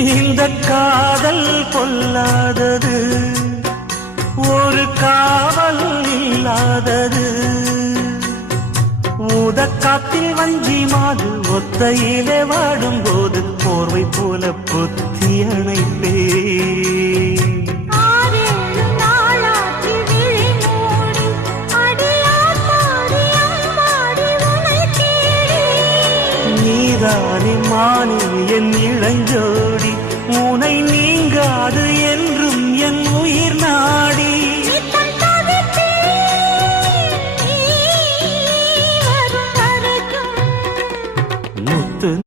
இந்த காதல் பொல்லாதது ஒரு காவல் இல்லாதது ஊதக்காத்தில் வஞ்சி மாது ஒத்தையிலே வாடும் போது போர்வை போல புத்தி அணைப்பே நீதானே மானி என் இளஞ்சோடி உனை நீங்க